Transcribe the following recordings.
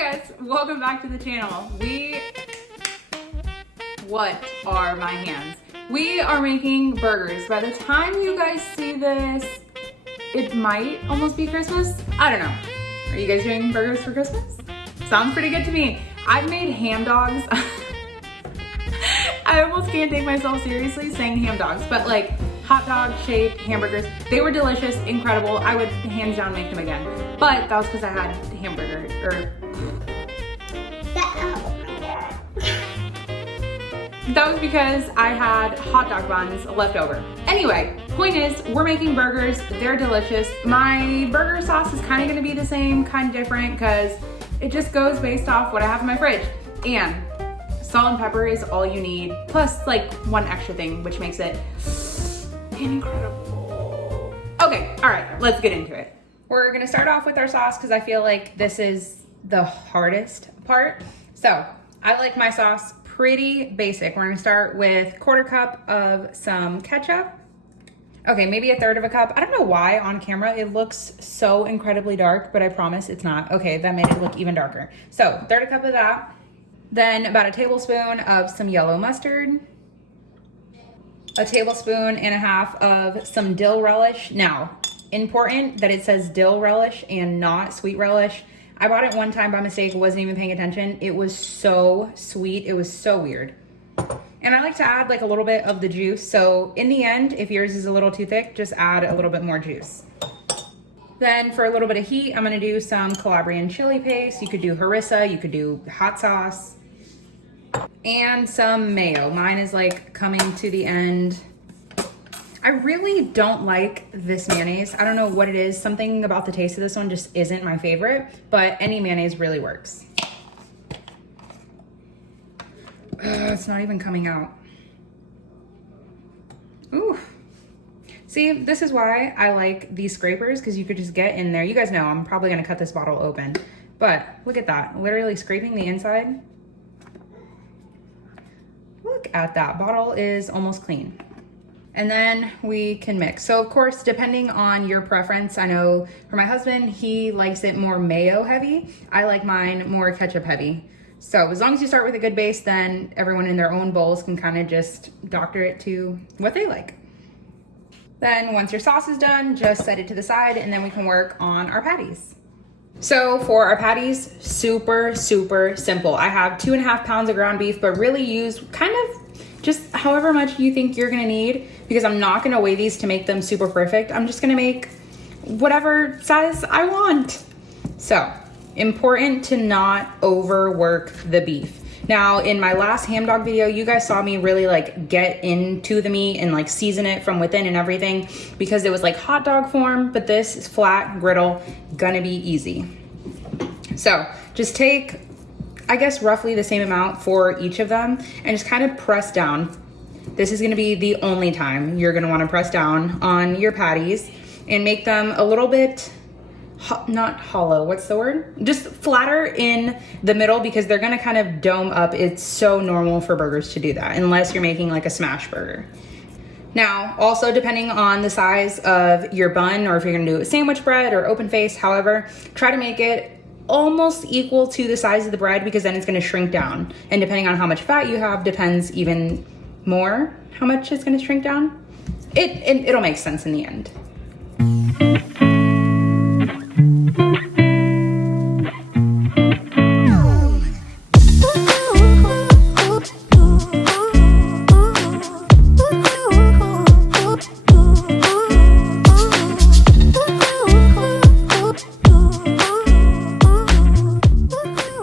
Hi guys, welcome back to the channel. What are my hands? We are making burgers. By the time you guys see this, it might almost be Christmas. I don't know. Are you guys doing burgers for Christmas? Sounds pretty good to me. I've made ham dogs. I almost can't take myself seriously saying ham dogs, but like hot dog shaped hamburgers. They were delicious, incredible. I would hands down make them again. But that was because I had hamburger, that was because I had hot dog buns left over. Anyway, point is, we're making burgers. They're delicious. My burger sauce is kind of gonna be the same, kind of different, because it just goes based off what I have in my fridge. And salt and pepper is all you need, plus like one extra thing, which makes it incredible. Okay, all right, let's get into it. We're gonna start off with our sauce because I feel like this is the hardest part. So I like my sauce pretty basic. We're gonna start with 1/4 cup of some ketchup. Okay, maybe 1/3 cup. I don't know why on camera it looks so incredibly dark, but I promise it's not. Okay, that made it look even darker. So 1/3 cup of that. Then about 1 tablespoon of some yellow mustard. 1.5 tablespoons of some dill relish. Now, important that it says dill relish and not sweet relish. I bought it one time by mistake, wasn't even paying attention. It was so sweet, it was so weird. And I like to add like a little bit of the juice. So in the end, if yours is a little too thick, just add a little bit more juice. Then for a little bit of heat, I'm gonna do some Calabrian chili paste. You could do harissa, you could do hot sauce, and some mayo. Mine is like coming to the end. I really don't like this mayonnaise. I don't know what it is. Something about the taste of this one just isn't my favorite, but any mayonnaise really works. It's not even coming out. Ooh. See, this is why I like these scrapers, because you could just get in there. You guys know I'm probably gonna cut this bottle open, but look at that. Literally scraping the inside. Look at that, bottle is almost clean. And then we can mix. So of course, depending on your preference, I know for my husband, he likes it more mayo heavy. I like mine more ketchup heavy. So as long as you start with a good base, then everyone in their own bowls can kind of just doctor it to what they like. Then once your sauce is done, just set it to the side and then we can work on our patties. So for our patties, super simple. I have 2.5 pounds of ground beef, but really use kind of just however much you think you're gonna need, because I'm not gonna weigh these to make them super perfect. I'm just gonna make whatever size I want. So important to not overwork the beef. Now in my last ham dog video, you guys saw me really like get into the meat and like season it from within and everything, because it was like hot dog form, but this is flat griddle, gonna be easy. So just take, I guess, roughly the same amount for each of them and just kind of press down. This is gonna be the only time you're gonna wanna press down on your patties and make them a little bit, not hollow, what's the word? Just flatter in the middle, because they're gonna kind of dome up. It's so normal for burgers to do that, unless you're making like a smash burger. Now, also depending on the size of your bun, or if you're gonna do a sandwich bread or open face, however, try to make it almost equal to the size of the bread, because then it's gonna shrink down. And depending on how much fat you have, depends even more how much it's gonna shrink down. It'll make sense in the end.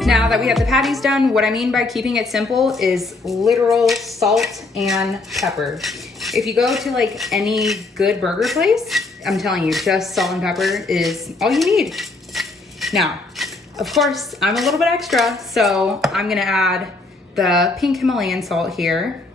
Now that we have the patties done, what I mean by keeping it simple is literal salt and pepper. If you go to like any good burger place, I'm telling you, just salt and pepper is all you need. Now, of course, I'm a little bit extra, so I'm gonna add the pink Himalayan salt here,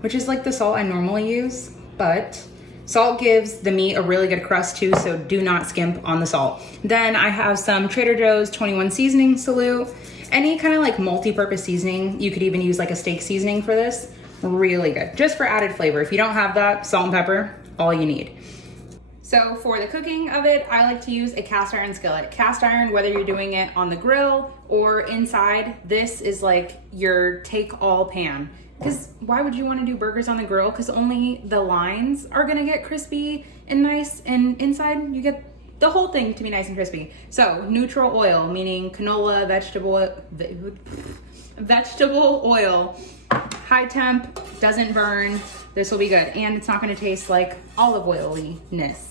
which is like the salt I normally use, but salt gives the meat a really good crust too, so do not skimp on the salt. Then I have some Trader Joe's 21 seasoning salute. Any kind of like multi-purpose seasoning. You could even use like a steak seasoning for this. Really good, just for added flavor. If you don't have that, salt and pepper, all you need. So So for the cooking of it, I like to use a cast iron skillet. Cast iron, whether you're doing it on the grill or inside, this is like your take-all pan. Because why would you want to do burgers on the grill? Because only the lines are gonna get crispy and nice, and inside you get the whole thing to be nice and crispy. So neutral oil, meaning canola, vegetable oil, high temp, doesn't burn. This will be good, and it's not gonna taste like olive oiliness.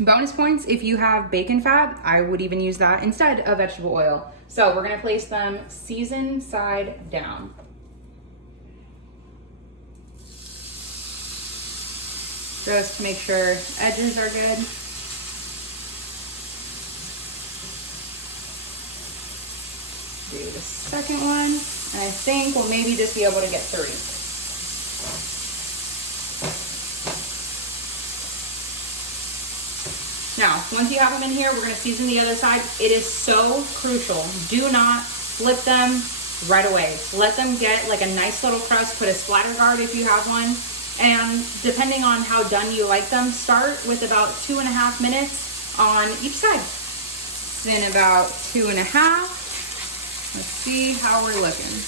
Bonus points, if you have bacon fat, I would even use that instead of vegetable oil. So we're gonna place them seasoned side down. Just to make sure edges are good. Do the second one, and I think we'll maybe just be able to get 3. Now, once you have them in here, we're gonna season the other side. It is so crucial. Do not flip them right away. Let them get like a nice little crust. Put a splatter guard if you have one. And depending on how done you like them, start with about 2.5 minutes on each side. Then about 2.5. Let's see how we're looking.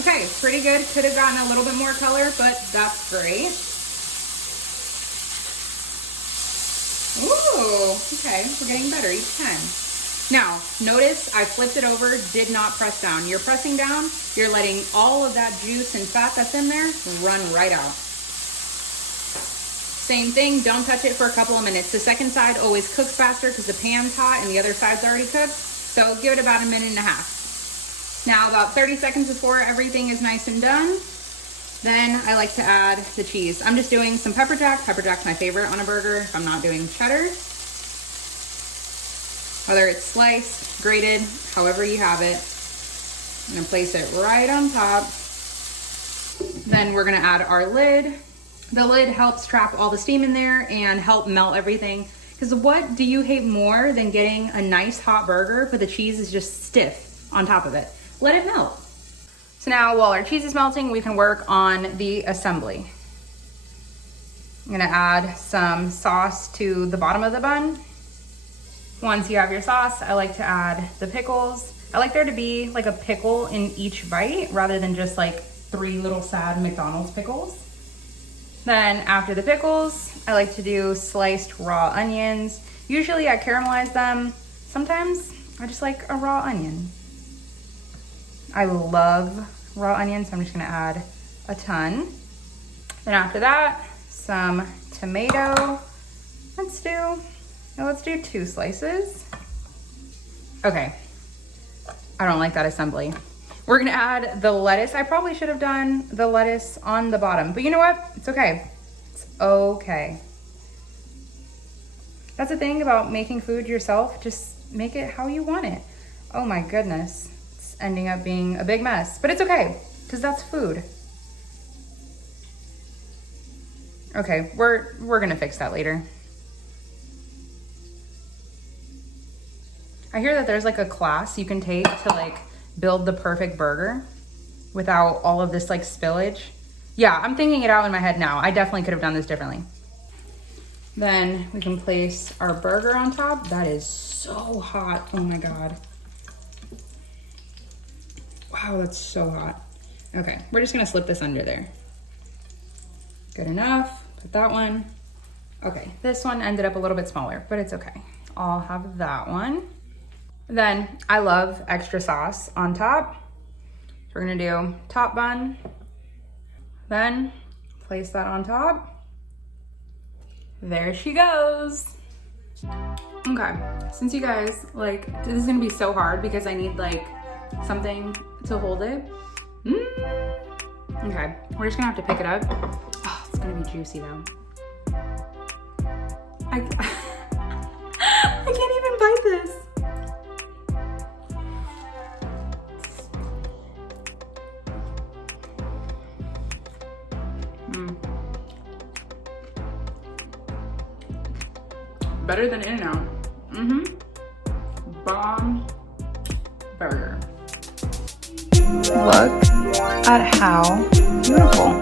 Okay, pretty good. Could have gotten a little bit more color, but that's great. Ooh, okay, we're getting better each time. Now, notice I flipped it over, did not press down. You're pressing down, you're letting all of that juice and fat that's in there run right out. Same thing, don't touch it for a couple of minutes. The second side always cooks faster because the pan's hot and the other side's already cooked. So give it about 1.5 minutes. Now, about 30 seconds before everything is nice and done, then I like to add the cheese. I'm just doing some pepper jack. Pepper jack's my favorite on a burger if I'm not doing cheddar. Whether it's sliced, grated, however you have it. I'm gonna place it right on top. Then we're gonna add our lid. The lid helps trap all the steam in there and help melt everything. Because what do you hate more than getting a nice hot burger, but the cheese is just stiff on top of it? Let it melt. So now while our cheese is melting, we can work on the assembly. I'm gonna add some sauce to the bottom of the bun. Once you have your sauce, I like to add the pickles. I like there to be like a pickle in each bite rather than just like 3 little sad McDonald's pickles. Then after the pickles, I like to do sliced raw onions. Usually I caramelize them. Sometimes I just like a raw onion. I love raw onions, so I'm just gonna add a ton. Then after that, some tomato. Let's do 2 slices. Okay, I don't like that assembly. We're gonna add the lettuce. I probably should have done the lettuce on the bottom, but you know what? It's okay. It's okay. That's the thing about making food yourself. Just make it how you want it. Oh my goodness. It's ending up being a big mess, but it's okay, because that's food. Okay, we're gonna fix that later. I hear that there's like a class you can take to like build the perfect burger without all of this like spillage. Yeah, I'm thinking it out in my head now. I definitely could have done this differently. Then we can place our burger on top. That is so hot. Oh my God. Wow, that's so hot. Okay, we're just gonna slip this under there. Good enough. Put that one. Okay, this one ended up a little bit smaller, but it's okay. I'll have that one. Then I love extra sauce on top. So we're gonna do top bun. Then place that on top. There she goes. Okay, since you guys, like, this is gonna be so hard because I need like something to hold it. Okay, we're just gonna have to pick it up. Oh, it's gonna be juicy though. I can't even bite this. Better than In-N-Out. Bomb burger. Look at how beautiful.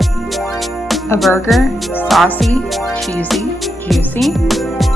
A burger, saucy, cheesy, juicy.